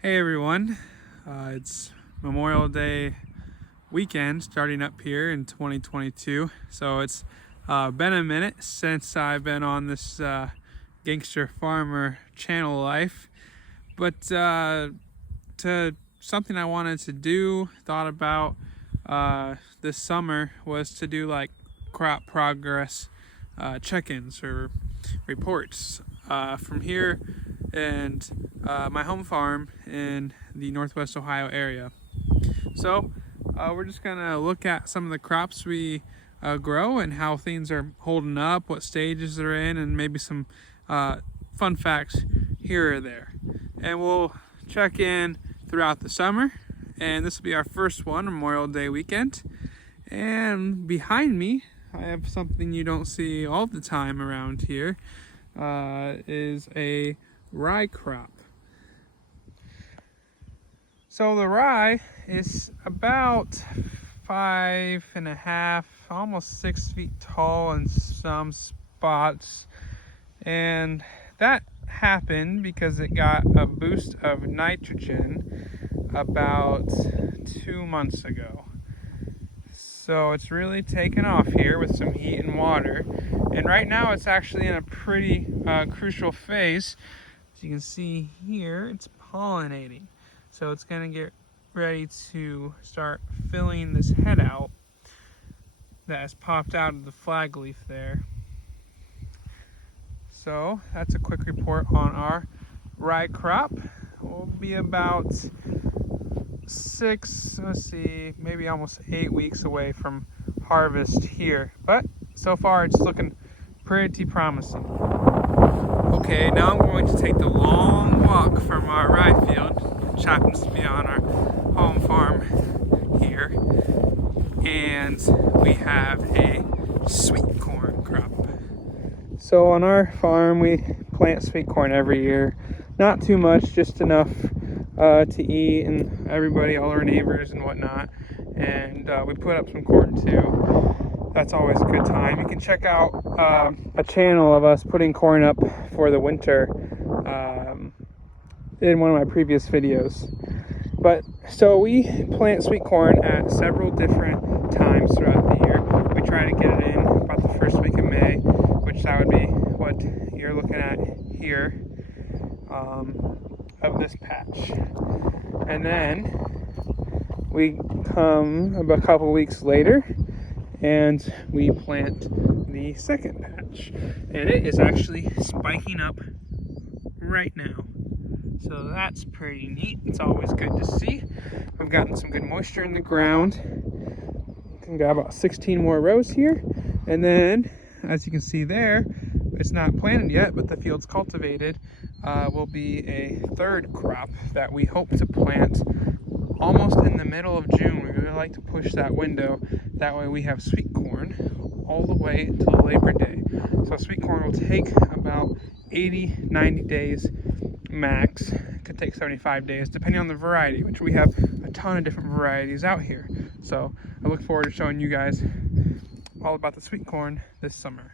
Hey everyone, it's Memorial Day weekend starting up here in 2022. So it's been a minute since I've been on this Gangster Farmer channel life, but to something I wanted to do, thought about this summer was to do like crop progress check-ins or reports from here and my home farm in the Northwest Ohio area. So we're just gonna look at some of the crops we grow and how things are holding up, what stages they're in, and maybe some fun facts here or there. And we'll check in throughout the summer, and this will be our first one, Memorial Day weekend. And behind me, I have something you don't see all the time around here, is a rye crop. So the rye is about 5.5, almost 6 feet tall in some spots. And that happened because it got a boost of nitrogen about 2 months ago. So it's really taken off here with some heat and water. And right now it's actually in a pretty crucial phase. As you can see here, it's pollinating. So it's gonna get ready to start filling this head out that has popped out of the flag leaf there. So that's a quick report on our rye crop. We'll be about maybe almost 8 weeks away from harvest here. But so far it's looking pretty promising. Okay, now I'm going to take the long walk from our rye field, which happens to be on our home farm here, and we have a sweet corn crop. So on our farm we plant sweet corn every year. Not too much, just enough to eat and everybody, all our neighbors and whatnot. And we put up some corn too. That's always a good time. You can check out a channel of us putting corn up for the winter in one of my previous videos. But so we plant sweet corn at several different times throughout the year. We try to get it in about the first week of May, which that would be what you're looking at here of this patch. And then we come about a couple weeks later and we plant the second patch, and it is actually spiking up right now. So that's pretty neat. It's always good to see. We've gotten some good moisture in the ground. We've got about 16 more rows here, and then as you can see there, it's not planted yet, but the field's cultivated. Will be a third crop that we hope to plant almost in the middle of June. We really like to push that window. That way we have sweet corn all the way until Labor Day. So sweet corn will take about 80-90 days max. It could take 75 days depending on the variety, which we have a ton of different varieties out here. So I look forward to showing you guys all about the sweet corn this summer.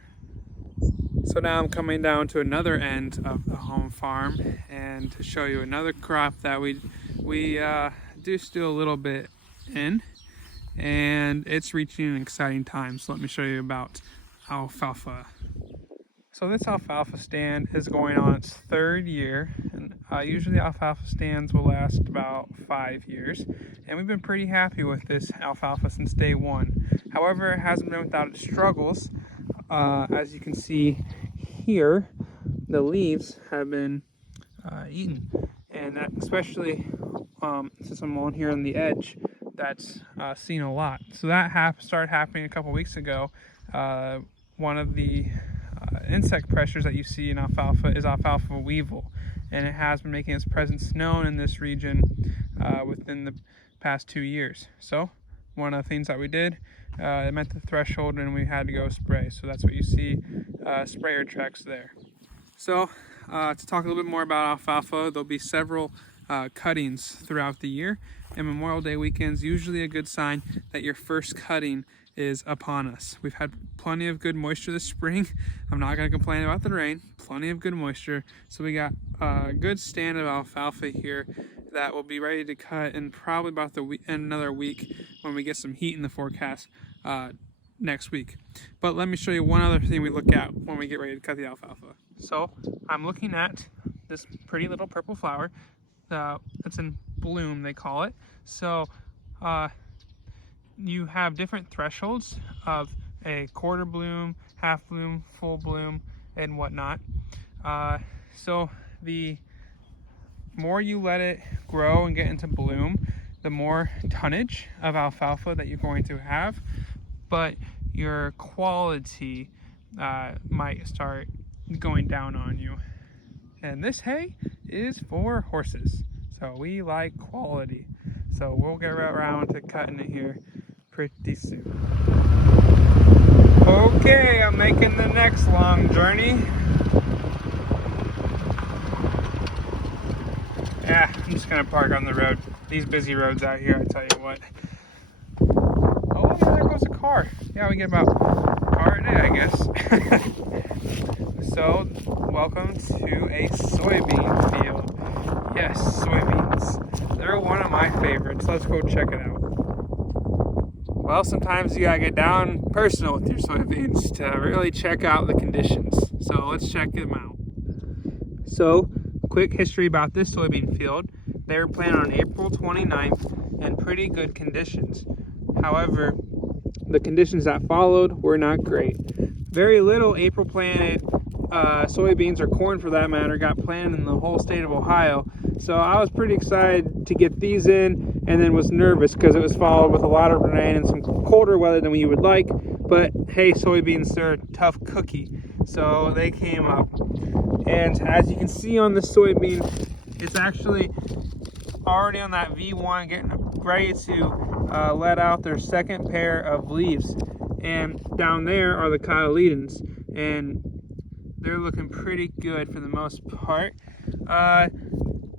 So now I'm coming down to another end of the home farm and to show you another crop that we do still a little bit in, and it's reaching an exciting time. So let me show you about alfalfa. So this alfalfa stand is going on its third year, and usually alfalfa stands will last about 5 years, and we've been pretty happy with this alfalfa since day one. However, it hasn't been without its struggles. As you can see here, the leaves have been eaten, and that especially since I'm on here on the edge, that's seen a lot. So that started happening a couple weeks ago. One of the insect pressures that you see in alfalfa is alfalfa weevil, and it has been making its presence known in this region within the past 2 years. So one of the things that we did, it met the threshold and we had to go spray. So that's what you see, sprayer tracks there. So to talk a little bit more about alfalfa, there'll be several cuttings throughout the year, and Memorial Day weekend's usually a good sign that your first cutting is upon us. We've had plenty of good moisture this spring. I'm not going to complain about the rain. Plenty of good moisture. So we got a good stand of alfalfa here that will be ready to cut in probably about another week when we get some heat in the forecast next week. But let me show you one other thing we look at when we get ready to cut the alfalfa. So I'm looking at this pretty little purple flower. It's in bloom, they call it. So you have different thresholds of a quarter bloom, half bloom, full bloom, and whatnot. So the more you let it grow and get into bloom, the more tonnage of alfalfa that you're going to have, but your quality might start going down on you. And this hay is for horses, so we like quality. So we'll get around to cutting it here pretty soon. Okay, I'm making the next long journey. Yeah, I'm just gonna park on the road. These busy roads out here, I tell you what. Oh, there goes a car. Yeah, we get about a car a day, I guess. So, welcome to a soybean field. Yes, soybeans. They're one of my favorites. Let's go check it out. Well, sometimes you gotta get down personal with your soybeans to really check out the conditions. So let's check them out. So, quick history about this soybean field. They were planted on April 29th in pretty good conditions. However, the conditions that followed were not great. Very little April planted soybeans, or corn for that matter, got planted in the whole state of Ohio. So I was pretty excited to get these in, and then was nervous because it was followed with a lot of rain and some colder weather than we would like. But hey, soybeans, they're a tough cookie. So they came up. And as you can see on the soybean, it's actually already on that V1, getting ready to let out their second pair of leaves. And down there are the cotyledons, and they're looking pretty good for the most part. I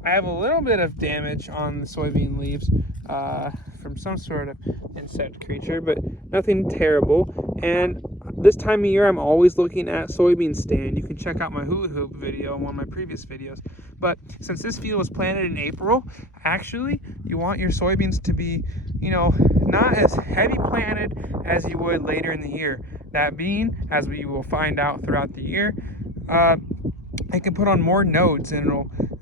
have a little bit of damage on the soybean leaves from some sort of insect creature, but nothing terrible. And this time of year, I'm always looking at soybean stand. You can check out my hula hoop video in one of my previous videos. But since this field was planted in April, actually, you want your soybeans to be, not as heavy planted as you would later in the year. That being, as we will find out throughout the year, it can put on more nodes in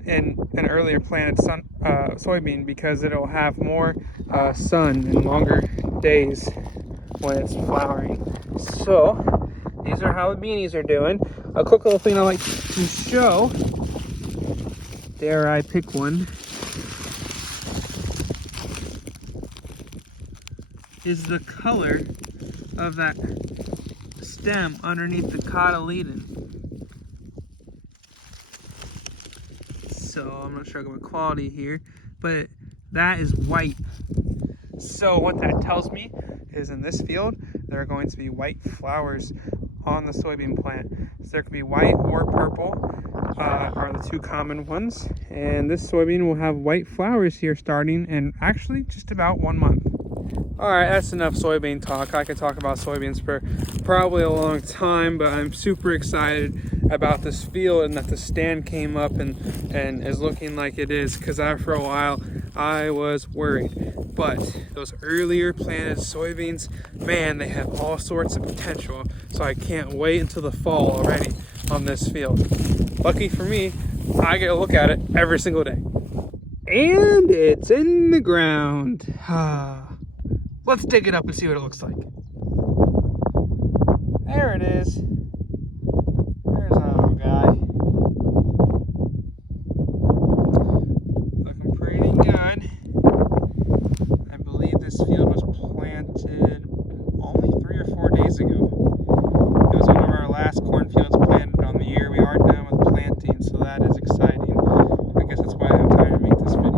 an earlier planted soybean, because it'll have more sun and longer days when it's flowering. So these are how the beanies are doing. A quick little thing I like to show, dare I pick one, is the color of that stem underneath the cotyledon. So I'm not struggling with quality here, but that is white. So what that tells me is in this field, there are going to be white flowers on the soybean plant. So there could be white or purple are the two common ones. And this soybean will have white flowers here starting in actually just about 1 month. All right, that's enough soybean talk. I could talk about soybeans for probably a long time, but I'm super excited about this field and that the stand came up and is looking like it is, because for a while I was worried. But those earlier planted soybeans, man, they have all sorts of potential. So I can't wait until the fall already on this field. Lucky for me, I get to look at it every single day. And it's in the ground. Let's dig it up and see what it looks like. There it is. There's our little guy. Looking pretty good. I believe this field was planted only 3 or 4 days ago. It was one of our last cornfields planted on the year. We are done with planting, so that is exciting. I guess that's why I have time to make this video.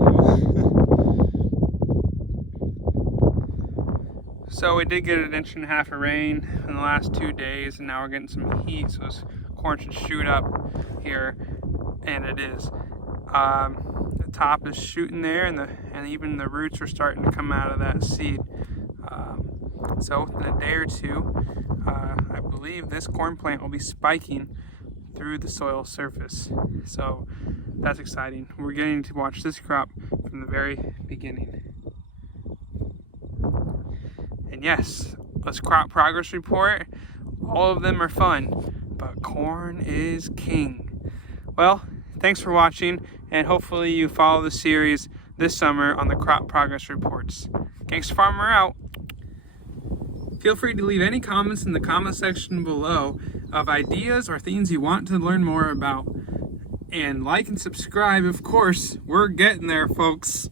So we did get 1.5 inches of rain in the last 2 days, and now we're getting some heat, so this corn should shoot up here, and it is. The top is shooting there, and even the roots are starting to come out of that seed. So within a day or two, I believe this corn plant will be spiking through the soil surface. So that's exciting. We're getting to watch this crop from the very beginning. And yes, let's crop progress report. All of them are fun, but corn is king. Well, thanks for watching, and hopefully you follow the series this summer on the crop progress reports. Gangster Farmer out. Feel free to leave any comments in the comment section below of ideas or things you want to learn more about. And like and subscribe, of course. We're getting there, folks.